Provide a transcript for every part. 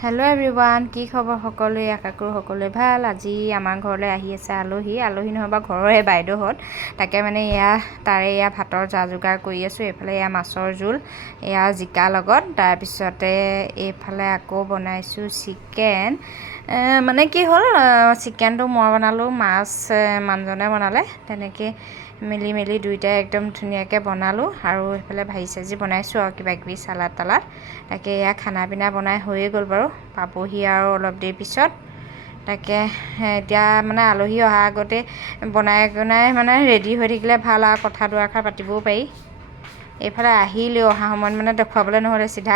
Hello' everyone, কি খবৰ সকলোৱে? আশা কৰোঁ সকলোৱে ভাল। আজি আমাৰ ঘৰলৈ আহি আছে আলহী নহয় বা ঘৰৰে বাইদেউহঁত। তাকে মানে তাৰে ভাতৰ যা যোগাৰ কৰি আছোঁ। এইফালে মাছৰ জোল, জিকা লগত, তাৰপিছতে এইফালে আকৌ বনাইছোঁ চিকেন। মানে কি হ'ল, চিকেনটো মই বনালোঁ, মাছ মানুহজনে বনালে। তেনেকৈ মিলি দুইটাই একদম ধুনীয়াকৈ বনালোঁ। আৰু এইফালে ভাজি চাজি বনাইছোঁ আৰু কিবাকিবি চালাড তালাড। তাকে খানা পিনা বনাই হৈয়ে গ'ল বাৰু, পাবহি আৰু অলপ দেৰি পিছত। তাকে এতিয়া মানে আলহী অহাৰ আগতে বনাই মানে ৰেডি হৈ থাকিলে ভাল আৰু কথা দুআষাৰ পাতিবও পাৰি। এইফালে আহিলেও অহা সময়ত মানে দেখুৱাবলৈ নহ'লে, চিধা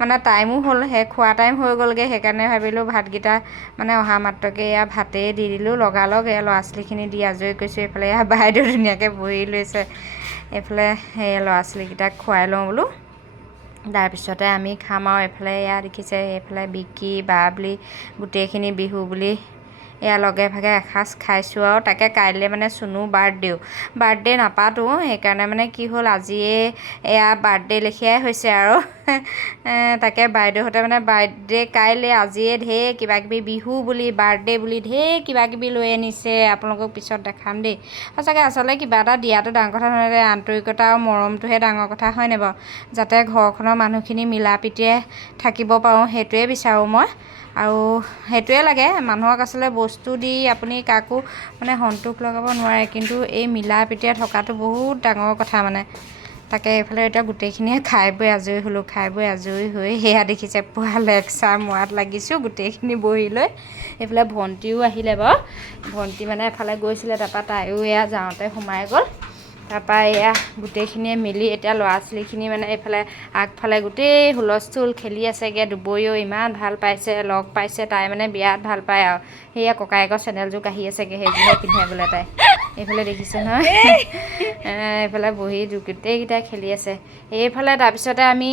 মানে টাইমো হ'ল, খোৱা টাইম হৈ গ'লগৈ। সেইকাৰণে ভাবিলোঁ ভাতকেইটা মানে অহা মাত্ৰকে ভাতেই দি দিলোঁ লগালগ। ল'ৰা ছোৱালীখিনি দি আজৰি কৰিছোঁ। এইফালে বাইদেউ ধুনীয়াকৈ বহি লৈছে। এইফালে ল'ৰা ছোৱালীকেইটাক খুৱাই লওঁ বোলো, তাৰপিছতে আমি খাম আৰু। এইফালে দেখিছে, এইফালে বিকি বাবলি গোটেইখিনি বিহু বুলি লগে ভাগে এসাঁজ খাইছোঁ আৰু। তাকে কাইলৈ মানে চুনু বাৰ্থডে নাপাতোঁ। সেইকাৰণে মানে কি হ'ল, আজিয়ে বাৰ্থডে লেখিয়াই হৈছে আৰু। তাকে বাইদেউহঁতে মানে বাৰ্থডে কাইলৈ, আজিয়ে ঢেৰ কিবাকিবি বিহু বুলি বাৰ্থডে বুলি ঢেৰ কিবাকিবি লৈ আনিছে। আপোনালোকক পিছত দেখাম দেই। সঁচাকৈ আচলতে কিবা এটা দিয়াটো ডাঙৰ কথা নহয়, আন্তৰিকতা আৰু মৰমটোহে ডাঙৰ কথা, হয় নাই বাৰু? যাতে ঘৰখনৰ মানুহখিনি মিলা প্ৰীতিৰে থাকিব পাৰোঁ, সেইটোৱে বিচাৰোঁ মই। আৰু সেইটোৱে লাগে মানুহক। আচলতে বস্তু দি আপুনি কাকো মানে সন্তোষ লগাব নোৱাৰে, কিন্তু এই মিলা প্ৰীতিৰে থকাটো বহুত ডাঙৰ কথা মানে। তাকে এইফালে এতিয়া গোটেইখিনিয়ে খাই বৈ আজৰি হ'লোঁ। খাই বৈ আজৰি হৈ দেখিছে পুৰা লেকচাৰ মৰাত লাগিছোঁ গোটেইখিনি বহি লৈ। এইফালে ভণ্টিও আহিলে বাৰু। ভণ্টি মানে এফালে গৈছিলে, তাৰপৰা তাইও যাওঁতে সোমাই গ'ল। তাৰপৰা গোটেইখিনিয়ে মিলি এতিয়া ল'ৰা ছোৱালীখিনি মানে এইফালে আগফালে গোটেই হুলস্থুল খেলি আছেগৈ। দুবৰিও ইমান ভাল পাইছে, লগ পাইছে। তাই মানে বিৰাট ভাল পায় আৰু। ককায়েকৰ চেণ্ডেলযোৰ কাঢ়ি আছেগৈ, সেইযোৰহে পিন্ধে বোলে তাই। এইফালে দেখিছে নহয়, এইফালে বহি গোটেইকেইটাই খেলি আছে এইফালে। তাৰপিছতে আমি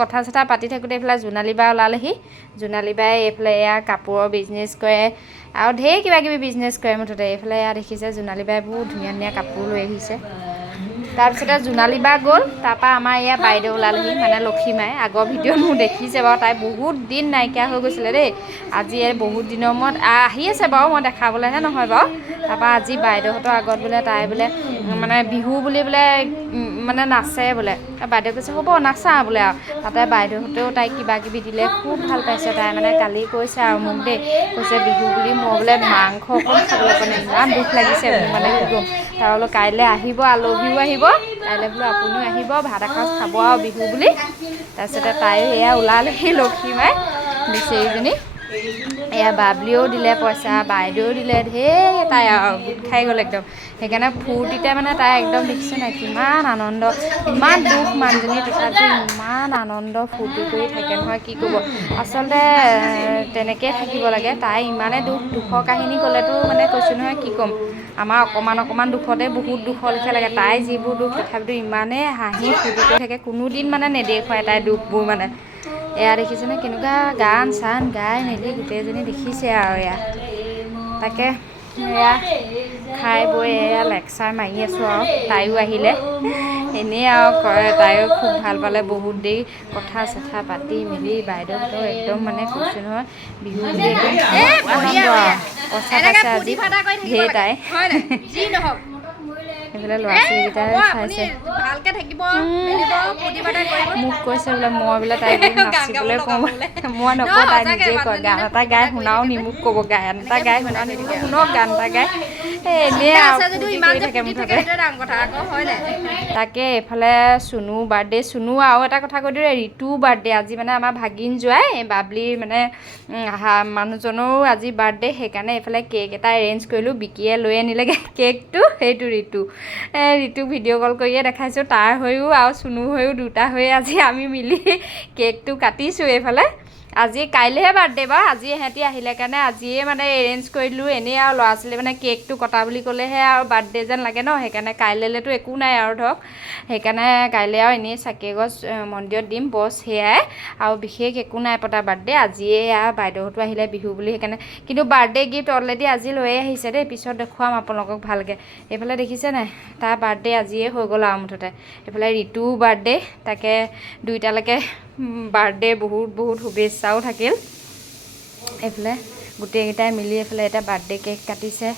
কথা চথা পাতি থাকোঁতে এইফালে জোনালী বা ওলালেহি। জোনালী বাই এইফালে কাপোৰৰ বিজনেছ কৰে আৰু ঢেৰ কিবাকিবি বিজনেছ কৰে মুঠতে। এইফালে দেখিছে জোনালী বাই বহুত ধুনীয়া ধুনীয়া কাপোৰ লৈ আহিছে। তাৰপিছতে জোনালী বা গ'ল। তাৰপৰা আমাৰ বাইদেউ ওলালেহি, মানে লক্ষীমাই। আগৰ ভিডিঅ'ত মোক দেখিছে বাৰু। তাই বহুত দিন নাইকিয়া হৈ গৈছিলে দেই। আজি বহুত দিনৰ মূৰত আহি আছে বাৰু, মই দেখাবলৈহে নহয় বাৰু। তাৰপৰা আজি বাইদেউহঁতৰ আগত বোলে তাই বোলে মানে বিহু বুলি বোলে মানে নাচে বোলে। বাইদেৱে কৈছে হ'ব নাচা বোলে আৰু। তাতে বাইদেউহঁতেও তাইক কিবাকিবি দিলে, খুব ভাল পাইছে তাই। মানে কালি কৈছে আৰু মোক দেই, কৈছে বিহু বুলি মই বোলে মাংস অকণ খাবলৈ পোৱা নাই, ইমান দুখ লাগিছে মোৰ, মানে কি ক'ম। তাৰ বোলো কাইলৈ আহিব, আলহীও আহিব, কাইলৈ বোলো আপুনিও আহিব, ভাত এসাঁজ খাব আৰু বিহু বুলি। তাৰপিছতে তাইও ওলালেহি লক্ষীমাই বেচেৰীজনী। বাবলিও দিলে পইচা, বাইদেউ দিলে, ঢেৰ তাই আৰু গোট খাই গ'ল একদম। সেইকাৰণে ফূৰ্তিতে মানে তাই একদম দেখিছে নাই কিমান আনন্দ, ইমান দুখ মানুহজনী, তথাপিও ইমান আনন্দ ফূৰ্তি কৰি থাকে নহয়, কি ক'ব। আচলতে তেনেকৈ থাকিব লাগে। তাই ইমানে দুখৰ কাহিনী ক'লেতো মানে কৈছোঁ নহয়, কি ক'ম। আমাৰ অকণমান দুখতে বহুত দুখৰ লেখীয়া লাগে। তাই যিবোৰ দুখ, তথাপিতো ইমানেই হাঁহি ফূৰ্তি কৰি থাকে, কোনোদিন মানে নেদেখুৱায় তাই দুখবোৰ মানে। দেখিছেনে কেনেকুৱা গান চান গাই মেলি গোটেইজনী দেখিছে আৰু। তাকে খাই বৈ লেকচাৰ মাৰি আছোঁ আৰু। তাইও আহিলে এনেই আৰু তাইও খুব ভাল পালে। বহুত দেৰি কথা চথা পাতি মেলি বাইদেউহঁতৰ একদম মানে কৈছোঁ নহয়, বিহু বুলি একদম আনন্দ আৰু। পইচা পাইছে আজি ঢেৰ তাই। সেইফালে ল'ৰা ছোৱালীকেইটাই চাইছে, মোক কৈছে বোলে মই বোলে তাইক নাচিবলৈ কওঁ। মই নকওঁ, তাই নিজেই কয়। গান এটা গাই শুনাও নি, মোক ক'ব গান এটা গাই শুনাও নি, শুনক গান এটা গাই। এনেই আৰু ফূৰ্তি কৰি থাকে মুঠতে। তাকে এইফালে চুনু বাৰ্থডে। চুনু আৰু এটা কথা কৈ দিওঁ, ৰিতুৰ বাৰ্থডে আজি। মানে আমাৰ ভাগিন জোৱাই বাবলিৰ মানে মানুহজনৰো আজি বাৰ্থডে। সেইকাৰণে এইফালে কেক এটা এৰেঞ্জ কৰিলোঁ। বিকিয়ে লৈ আনিলেগৈ কেকটো। সেইটো ৰিতুক ভিডিঅ' কল কৰিয়ে দেখাইছোঁ। তাৰ হৈও আৰু চুনুৰ হৈও, দুটা হৈ আজি আমি মিলি কেকটো কাটিছোঁ এইফালে। আজি কাইলৈহে বাৰ্থডে বাৰু। আজি ইহঁতি আহিলে কাৰণে আজিয়ে মানে এৰেঞ্জ কৰি দিলোঁ। এনেই আৰু ল'ৰা ছোৱালী মানে কেকটো কটা বুলি ক'লেহে আৰু বাৰ্থডে যেন লাগে ন। সেইকাৰণে কাইলৈতো একো নাই আৰু ধৰক। সেইকাৰণে কাইলৈ আৰু এনেই চাকি এগছ মন্দিৰত দিম, বছ সেয়াই আৰু। বিশেষ একো নাই পতা বাৰ্থডে। আজিয়ে বাইদেউহঁতো আহিলে বিহু বুলি, সেইকাৰণে। কিন্তু বাৰ্থডে গিফ্ট অলৰেডি আজি লৈয়ে আহিছে দেই, পিছত দেখুৱাম আপোনালোকক ভালকৈ। এইফালে দেখিছে নাই তাৰ বাৰ্থডে আজিয়ে হৈ গ'ল আৰু মুঠতে এইফালে ঋতুও বাৰ্থডে তাকে দুইটালৈকে বাৰ্থডে বহুত শুভেচ্ছাও থাকিল এইফালে গোটেইকেইটাই মিলি এইফালে এটা বাৰ্থডে কেক কাটিছে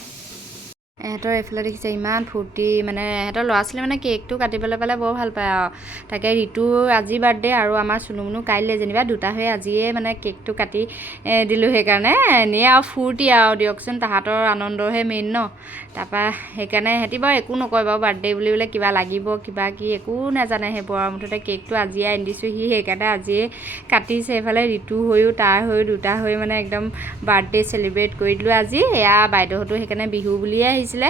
এহঁতৰ এইফালে দেখিছে ইমান ফূৰ্তি মানে এহঁতৰ ল'ৰা ছোৱালী মানে কেকটো কাটিবলৈ পালে বৰ ভাল পায় আৰু তাকে ঋতু আজি বাৰ্থডে আৰু আমাৰ চুনুমুনু কাইলৈ যেনিবা দুটা হৈ আজিয়ে মানে কেকটো কাটি দিলোঁ সেইকাৰণে এনেই আৰু ফূৰ্তি আৰু দিয়কচোন তাহাঁতৰ আনন্দৰহে মেইন ন তাৰপৰা সেইকাৰণে সিহঁতি বাৰু একো নকয় বাৰু বাৰ্থডে বুলিবলৈ কিবা লাগিব কিবা কি একো নাজানে সেইবোৰ আৰু মুঠতে কেকটো আজিয়ে আনি দিছোঁ সি সেইকাৰণে আজিয়ে কাটিছে এইফালে ঋতু হৈও তাৰ হৈও দুটা হৈ মানে একদম বাৰ্থডে চেলিব্ৰেট কৰি দিলোঁ আজি এয়া বাইদেউহঁতো সেইকাৰণে বিহু বুলিয়ে আহিছিলে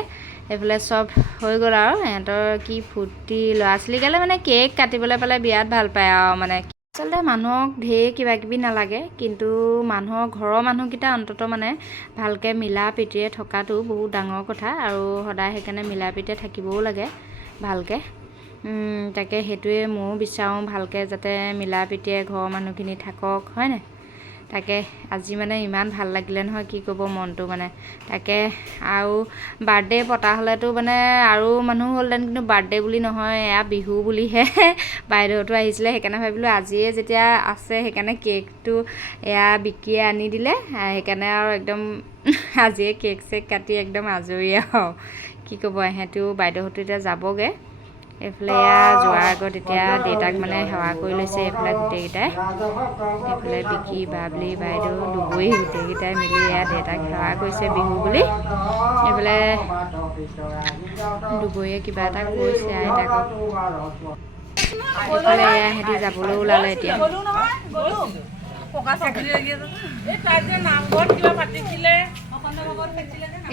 এইফালে চব হৈ গ'ল আৰু সিহঁতৰ কি ফূৰ্তি ল'ৰা ছোৱালীগালে মানে কেক কাটিবলৈ পালে বিৰাট ভাল পায় আৰু মানে আচলতে মানুহক ঢেৰ কিবা কিবি নালাগে কিন্তু মানুহৰ ঘৰৰ মানুহকেইটা অন্তত মানে ভালকৈ মিলা প্ৰীতিৰে থকাটো বহুত ডাঙৰ কথা আৰু সদায় সেইকাৰণে মিলা প্ৰীতিৰে থাকিবও লাগে ভালকৈ তাকে সেইটোৱে ময়ো বিচাৰোঁ ভালকৈ যাতে মিলা প্ৰীতিৰে ঘৰৰ মানুহখিনি থাকক হয় নাই তাকে আজি মানে ইমান ভাল লাগিলে নহয় কি ক'ব মনটো মানে তাকে আৰু বাৰ্থডে পতা হ'লেতো মানে আৰু মানুহ হ'লহেঁতেন কিন্তু বাৰ্থডে বুলি নহয় এয়া বিহু বুলিহে বাইদেউহঁতো আহিছিলে সেইকাৰণে ভাবিলোঁ আজিয়ে যেতিয়া আছে সেইকাৰণে কেকটো এয়া বিকিয়ে আনি দিলে সেইকাৰণে আৰু একদম আজিয়ে কেক চেক কাটি একদম আজৰি আৰু কি ক'ব ইহঁতেও বাইদেউহঁতো এতিয়া যাবগৈ এইফালে এয়া যোৱাৰ আগত এতিয়া দেউতাক মানে সেৱা কৰি লৈছে এইফালে গোটেইকেইটাই এইফালে বিকি বাবলি বাইদেউ দুবৰি গোটেইকেইটাই মিলি এয়া দেউতাক সেৱা কৰিছে বিহু বুলি এইফালে দুবৰিয়ে কিবা এটা কৈছে আইতাকক এইফালে এয়া সিহঁতি যাবলৈ ওলালে এতিয়া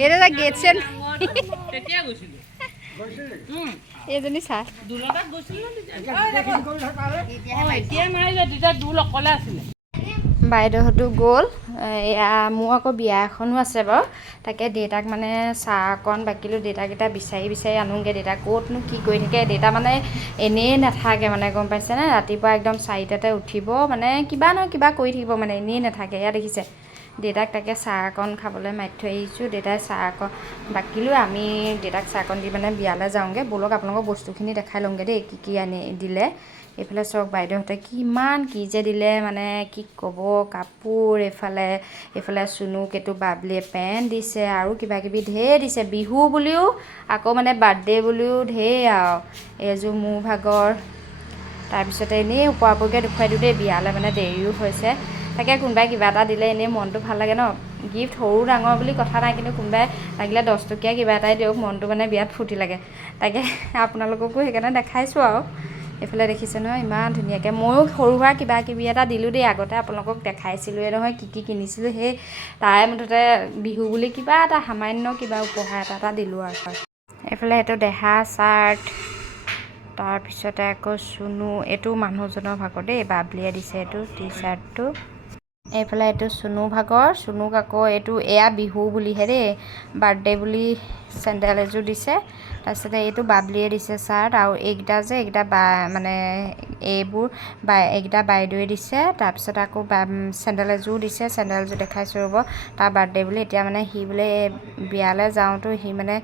এইটো গেট চেট এইজনী চা বাইদেউহঁতো গ'ল এয়া মোৰ আকৌ বিয়া এখনো আছে বাৰু তাকে দেউতাক মানে চাহ অকণ বাকিলোঁ দেউতাকেইটা বিচাৰি আনোগৈ দেউতা ক'তনো কি কৰি থাকে দেউতা মানে এনেই নাথাকে মানে গম পাইছেনে ৰাতিপুৱা একদম 4টাতে উঠিব মানে কিবা নহয় কিবা কৰি থাকিব মানে এনেই নাথাকে এয়া দেখিছে দেউতাক তাকে চাহ অকণ খাবলৈ মাতি থৈ আহিছোঁ দেউতাই চাহ অকণ বাকিলোঁ আমি দেউতাক চাহ অকণ দি মানে বিয়ালৈ যাওঁগৈ ব'লক আপোনালোকৰ বস্তুখিনি দেখাই লওঁগৈ দেই কি আনি দিলে এইফালে চাওক বাইদেউহঁতে কিমান কি যে দিলে মানে কি ক'ব কাপোৰ এইফালে চুনুক এইটো বাবলিয়ে পেণ্ট দিছে আৰু কিবা কিবি ঢেৰ দিছে বিহু বুলিও আকৌ মানে বাৰ্থডে বুলিও ঢেৰ আৰু এইযোৰ মোৰ ভাগৰ তাৰপিছতে এনেই ওপৰা-ওপৰিকৈ দেখুৱাই দিওঁ দেই বিয়ালৈ মানে দেৰিও হৈছে তাকে কোনোবাই কিবা এটা দিলে এনেই মনটো ভাল লাগে ন গিফ্ট সৰু ডাঙৰ বুলি কথা নাই কিন্তু কোনোবাই লাগিলে 10 টকীয়া কিবা এটাই দিয়ক মনটো মানে বিৰাট ফূৰ্তি লাগে তাকে আপোনালোককো সেইকাৰণে দেখাইছোঁ আৰু এইফালে দেখিছে নহয় ইমান ধুনীয়াকৈ ময়ো সৰু সুৰা কিবা কিবি এটা দিলোঁ দেই আগতে আপোনালোকক দেখাইছিলোঁৱে নহয় কি কিনিছিলোঁ সেই তাই মুঠতে বিহু বুলি কিবা এটা সামান্য কিবা উপহাৰ এটা দিলোঁ আৰু এইফালে এইটো দেহা চাৰ্ট তাৰপিছতে আকৌ চুনু এইটো মানুহজনৰ ভাগৰ দেই বাবলিয়ে দিছে এইটো টি চাৰ্টটো এইফালে এইটো চুনু ভাগৰ চুনুক আকৌ এইটো এয়া বিহু বুলিহে দেই বাৰ্থডে বুলি চেণ্ডেল এযোৰ দিছে তাৰপিছতে এইটো বাবলিয়ে দিছে চাৰ্ট আৰু এইকেইটা যে এইকেইটা মানে এইকেইটা বাইদেৱে দিছে তাৰপিছত আকৌ চেণ্ডেল এযোৰ দিছে চেণ্ডেলযোৰ দেখাইছোঁ ৰ'ব তাৰ বাৰ্থডে বুলি এতিয়া মানে সি বোলে বিয়ালৈ যাওঁতো সি মানে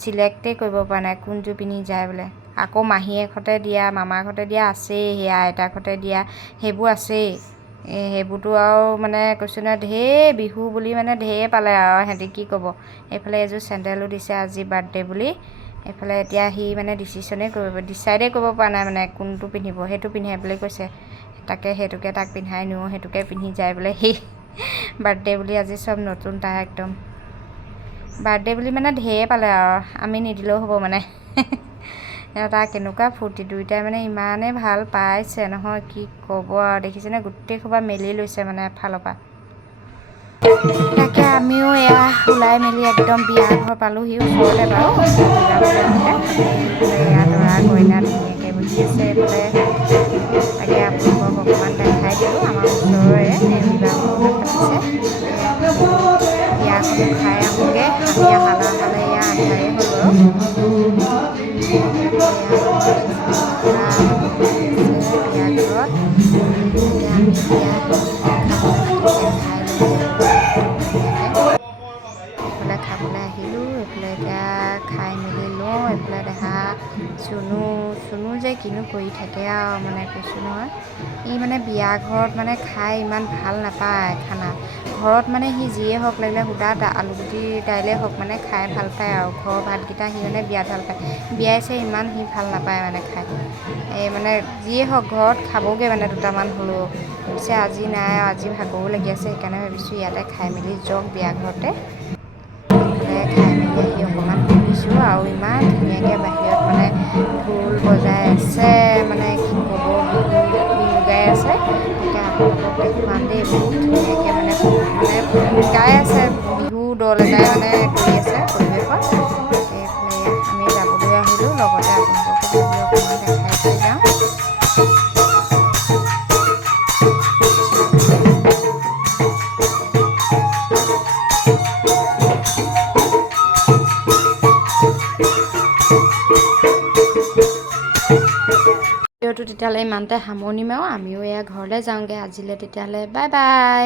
চিলেক্টেই কৰিব পৰা নাই কোনযোৰ পিন্ধি যায় বোলে আকৌ মাহীয়েকহঁতে দিয়া মামাকহঁতে দিয়া আছেই সেয়া আইতাকহঁতে দিয়া সেইবোৰ আছেই সেইবোৰতো আৰু মানে কৈছোঁ নহয় ঢেৰ বিহু বুলি মানে ঢেৰ পালে আৰু সিহঁতি কি ক'ব এইফালে এযোৰ চেণ্ডেলো দিছে আজি বাৰ্থডে বুলি এইফালে এতিয়া সি মানে ডিচাইডেই কৰিব পৰা নাই মানে কোনটো পিন্ধিব সেইটো পিন্ধে বুলি কৈছে তাকে সেইটোকে তাক পিন্ধাই নিওঁ সেইটোকে পিন্ধি যায় বোলে সি বাৰ্থডে বুলি আজি চব নতুন তাৰ একদম বাৰ্থডে বুলি মানে ঢেৰ পালে আৰু আমি নিদিলেও হ'ব মানে তাৰ কেনেকুৱা ফূৰ্তি দুইটাই মানে ইমানেই ভাল পাইছে নহয় কি ক'ব আৰু দেখিছেনে গোটেই সোপা মেলি লৈছে মানে এফালৰ পৰা তাকে আমিও এয়া ওলাই মেলি একদম বিয়া ঘৰ পালোহি ওচৰতে বাৰু এয়া দৰা কইনা ধুনীয়াকৈ বহি আছে এইফালে তাকে আপোনালোকক অকণমান দেখাই দিলোঁ আমাৰ ওচৰৰে বিবাহ ভৱনত পাতিছে বিয়াখনো খাই আহোঁগৈ আমি অহালে এয়া আন্ধাৰেই হ'ল বাৰু এইফালে খাবলৈ আহিলোঁ এইফালে এতিয়া খাই মেলি লওঁ এইফালে কিনো কৰি থাকে আৰু মানে কৈছোঁ নহয় ই মানে বিয়া ঘৰত মানে খাই ইমান ভাল নাপায় খানা ঘৰত মানে সি যিয়ে হওক লাগিলে সুদা আলুগুটি দাইলে হওক মানে খাই ভাল পায় আৰু ঘৰৰ ভাতকেইটা সি মানে বিয়াত ভাল পায় বিয়াইছে ইমান সি ভাল নাপায় মানে খাই এই মানে যিয়ে হওক ঘৰত খাবগৈ মানে দুটামান হ'লেও পিছে আজি নাই আৰু আজি ভাগৰো লাগি আছে সেইকাৰণে ভাবিছোঁ ইয়াতে খাই মেলি যাওক বিয়া ঘৰতে খাই মেলি আহি অকণমান বহিছোঁ আৰু ইমান ধুনীয়াকৈ বাহিৰত মানে ঢোল বজাই আছে মানে কি ক'ব বিহু গাই আছে তাকে আপোনালোকক দেখুৱাম দেই বহুত ধুনীয়াকৈ মানে গাই আছে বিহু দল এটাই মানে কৰি আছে পৰিৱেশত তাকে এইফালে আমি যাবলৈ আহিলোঁ লগতে আপোনালোককো বোলো অকণমান দেখাই থৈ যাওঁ ভিডিঅ'টো তেতিয়াহ'লে ইমানতে সামৰণি মাৰোঁ আমিও এয়া ঘৰলৈ যাওঁগৈ আজিলৈ তেতিয়াহ'লে বাই বাই